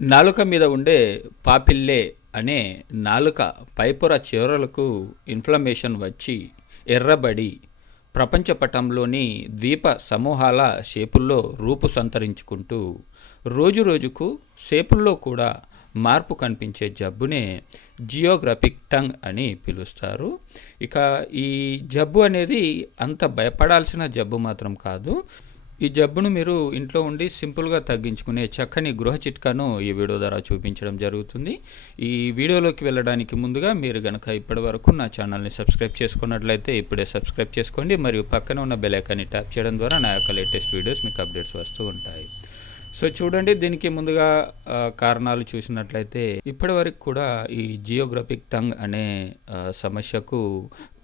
నాలుక మీద ఉండే పాపిల్లే అనే నాలుక పైపొర చివరలకు ఇన్ఫ్లమేషన్ వచ్చి ఎర్రబడి ప్రపంచ పటంలోని ద్వీప సమూహాల షేపుల్లో రూపు సంతరించుకుంటూ రోజురోజుకు షేపుల్లో కూడా మార్పు కనిపించే జబ్బునే జియోగ్రఫిక్ టంగ్ అని పిలుస్తారు. ఇక ఈ జబ్బు అనేది అంత భయపడాల్సిన జబ్బు మాత్రం కాదు. ఈ జబ్బును మీరు ఇంట్లో ఉండి సింపుల్గా తగ్గించుకునే చక్కని గృహ చిట్కాను ఈ వీడియో ద్వారా చూపించడం జరుగుతుంది. ఈ వీడియోలోకి వెళ్ళడానికి ముందుగా మీరు కనుక ఇప్పటి వరకు నా ఛానల్ని సబ్స్క్రైబ్ చేసుకున్నట్లయితే ఇప్పుడే సబ్స్క్రైబ్ చేసుకోండి. మరియు పక్కన ఉన్న బెలైకాన్ని ట్యాప్ చేయడం ద్వారా నా యొక్క లేటెస్ట్ వీడియోస్ మీకు అప్డేట్స్ వస్తూ ఉంటాయి. సో చూడండి దీనికి ముందుగా కారణాలు చూసినట్లయితే ఇప్పటి వరకు కూడా ఈ జియోగ్రఫిక్ టంగ్ అనే సమస్యకు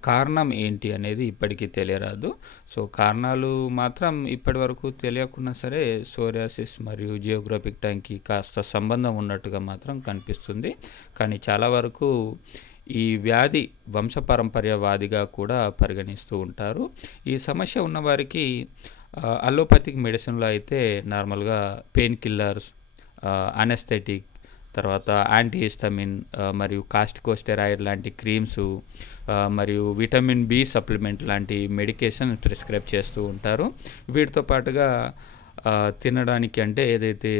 కారణం ఏంటి అనేది ఇప్పటికీ తెలియరాదు. సో కారణాలు మాత్రం ఇప్పటి వరకు తెలియకున్నా సరే సోరియాసిస్ మరియు జియోగ్రఫిక్ టైంకి కాస్త సంబంధం ఉన్నట్టుగా మాత్రం కనిపిస్తుంది. కానీ చాలా వరకు ఈ వ్యాధి వంశపారంపర్య వ్యాధిగా కూడా పరిగణిస్తూ ఉంటారు. ఈ సమస్య ఉన్నవారికి అలోపతిక్ మెడిసిన్లో అయితే నార్మల్గా పెయిన్ కిల్లర్స్ అనెస్థెటిక్ తర్వాత యాంటీ హిస్టమిన్ మరియు కాస్టికోస్టెరాయిడ్ లాంటి క్రీమ్స్ మరియు విటమిన్ బి సప్లిమెంట్ లాంటి మెడికేషన్ ప్రిస్క్రైబ్ చేస్తూ ఉంటారు. వీటితో పాటుగా తినడానికి అంటే ఏదైతే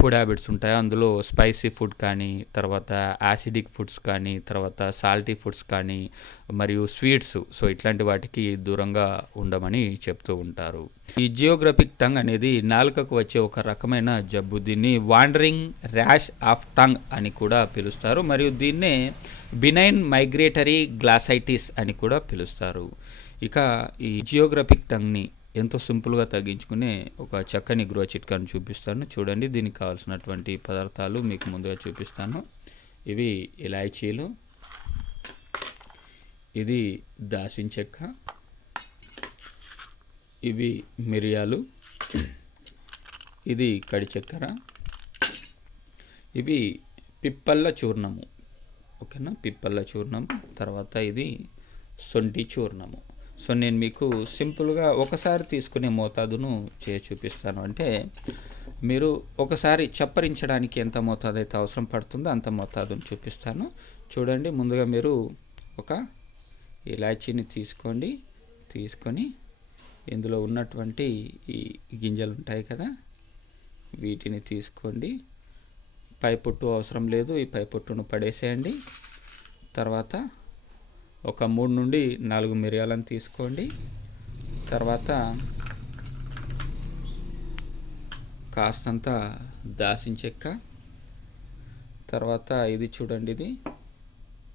ఫుడ్ హ్యాబిట్స్ ఉంటాయి. అందులో స్పైసీ ఫుడ్ కానీ తర్వాత యాసిడిక్ ఫుడ్స్ కానీ తర్వాత సాల్టీ ఫుడ్స్ కానీ మరియు స్వీట్స్. సో ఇట్లాంటి వాటికి దూరంగా ఉండమని చెప్తూ ఉంటారు. ఈ జియోగ్రఫిక్ టంగ్ అనేది నాలుకకు వచ్చే ఒక రకమైన జబ్బు. దీన్ని వాండరింగ్ ర్యాష్ ఆఫ్ టంగ్ అని కూడా పిలుస్తారు. మరియు దీన్నే బినైన్ మైగ్రేటరీ గ్లాసైటిస్ అని కూడా పిలుస్తారు. ఇక ఈ జియోగ్రఫిక్ టంగ్ని ఎంతో సింపుల్గా తగ్గించుకునే ఒక చక్కని గృహ చిట్కాను చూపిస్తాను. చూడండి దీనికి కావాల్సినటువంటి పదార్థాలు మీకు ముందుగా చూపిస్తాను. ఇవి ఇలాయచీలు ఇది దాసిన చెక్క. ఇవి మిరియాలు. ఇది కడి చక్కెర. ఇవి పిప్పల్ల చూర్ణము. ఓకేనా? పిప్పల్ల చూర్ణం తర్వాత ఇది సొంటి చూర్ణము. సో నేను మీకు సింపుల్గా ఒకసారి తీసుకునే మోతాదును చే చూపిస్తాను. అంటే మీరు ఒకసారి చప్పరించడానికి ఎంత మోతాదు అయితే అవసరం పడుతుందో అంత మోతాదును చూపిస్తాను. చూడండి ముందుగా మీరు ఒక ఇలాచీని తీసుకోండి. తీసుకొని ఇందులో ఉన్నటువంటి ఈ గింజలు ఉంటాయి కదా వీటిని తీసుకోండి. పై పొట్టు అవసరం లేదు ఈ పై పొట్టును పడేసేయండి. తర్వాత ఒక మూడు నుండి నాలుగు మిరియాలను తీసుకోండి. తర్వాత కాస్తంత దాసిన చెక్క. తర్వాత ఇది చూడండి ఇది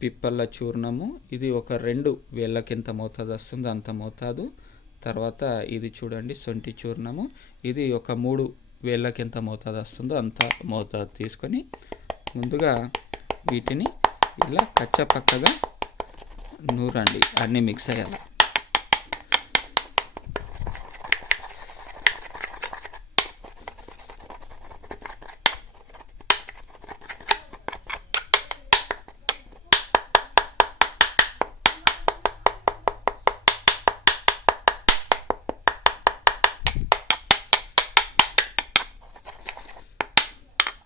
పిప్పల్ల చూర్ణము. ఇది ఒక రెండు వేళ్ళకి ఎంత మోతాదు వస్తుంది అంత మోతాదు. తర్వాత ఇది చూడండి సొంటి చూర్ణము. ఇది ఒక మూడు వేళ్ళకి ఎంత మోతాదు వస్తుందో అంత మోతాదు తీసుకొని ముందుగా వీటిని ఇలా కచ్చపక్కగా నూరండి అన్నీ మిక్స్ అయ్యాలి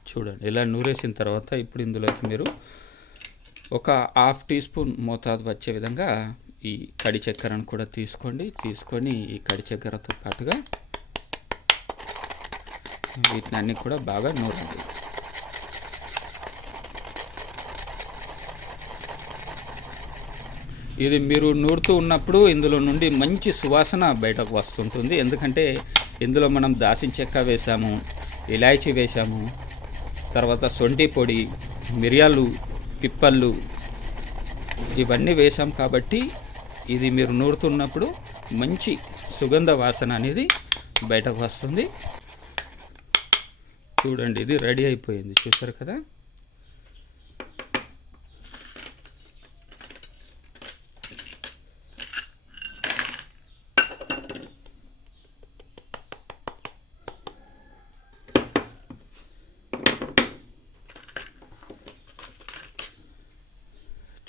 చూడండి ఇలా నూరేసిన తర్వాత ఇప్పుడు ఇందులోకి మీరు ఒక హాఫ్ టీ స్పూన్ మోతాదు వచ్చే విధంగా ఈ కడి చక్కెరను కూడా తీసుకోండి. తీసుకొని ఈ కడి చక్కెరతో పాటుగా వీటిని అన్నీ కూడా బాగా నూరండి. ఇది మీరు నూరుతూ ఉన్నప్పుడు ఇందులో నుండి మంచి సువాసన బయటకు వస్తుంటుంది. ఎందుకంటే ఇందులో మనం దాసిన చెక్క వేసాము ఇలాచీ వేసాము తర్వాత సొంటి పొడి మిరియాలు పిప్పళ్ళు ఇవన్నీ వేసాం కాబట్టి ఇది మీరు నూరుతున్నప్పుడు మంచి సుగంధ వాసన అనేది బయటకు వస్తుంది. చూడండి ఇది రెడీ అయిపోయింది. చూసారు కదా?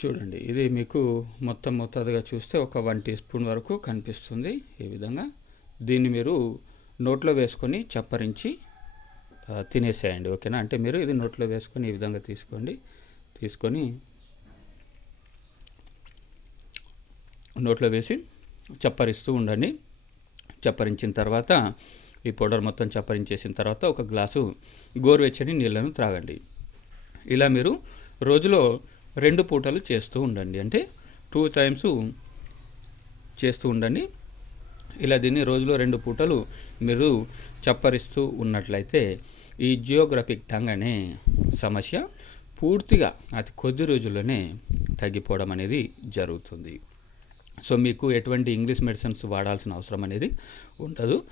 చూడండి. ఇది మీకు మొత్తం మొత్తాదుగా చూస్తే ఒక వన్ టీ స్పూన్ వరకు కనిపిస్తుంది ఈ విధంగా. దీన్ని మీరు నోట్లో వేసుకొని చప్పరించి తినేసేయండి. ఓకేనా? అంటే మీరు ఇది నోట్లో వేసుకొని ఈ విధంగా తీసుకోండి. తీసుకొని నోట్లో వేసి చప్పరిస్తూ ఉండండి. చప్పరించిన తర్వాత ఈ పౌడర్ మొత్తం చప్పరించేసిన తర్వాత ఒక గ్లాసు గోరువెచ్చని నీళ్ళను త్రాగండి. ఇలా మీరు రోజులో రెండు పూటలు చేస్తూ ఉండండి. అంటే టూ టైమ్స్ చేస్తూ ఉండండి. ఇలా దీన్ని రోజులో రెండు పూటలు మీరు చప్పరిస్తూ ఉన్నట్లయితే ఈ జియోగ్రఫిక్ టంగ్ అనే సమస్య పూర్తిగా అతి కొద్ది రోజుల్లోనే తగ్గిపోవడం అనేది జరుగుతుంది. సో మీకు ఎటువంటి ఇంగ్లీష్ మెడిసిన్స్ వాడాల్సిన అవసరం అనేది ఉండదు.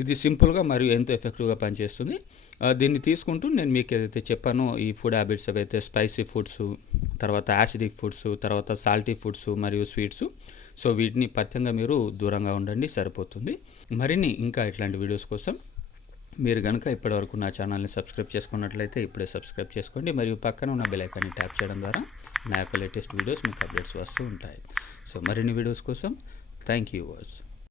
ఇది సింపుల్గా మరియు ఎంతో ఎఫెక్టివ్గా పనిచేస్తుంది. దీన్ని తీసుకుంటూ నేను మీకు ఏదైతే చెప్పానో ఈ ఫుడ్ హ్యాబిట్స్ ఏవైతే స్పైసీ ఫుడ్స్ తర్వాత యాసిడిక్ ఫుడ్స్ తర్వాత సాల్టీ ఫుడ్స్ మరియు స్వీట్స్. సో వీటిని పథ్యంగా మీరు దూరంగా ఉండండి సరిపోతుంది. మరిన్ని ఇంకా ఇట్లాంటి వీడియోస్ కోసం మీరు కనుక ఇప్పటివరకు నా ఛానల్ని సబ్స్క్రైబ్ చేసుకున్నట్లయితే ఇప్పుడే సబ్స్క్రైబ్ చేసుకోండి. మరియు పక్కన ఉన్న బెల్ ఐకాన్ని ట్యాప్ చేయడం ద్వారా నా యొక్క లేటెస్ట్ వీడియోస్ మీకు అప్డేట్స్ వస్తూ ఉంటాయి. సో మరిన్ని వీడియోస్ కోసం థ్యాంక్ యూ వాచ్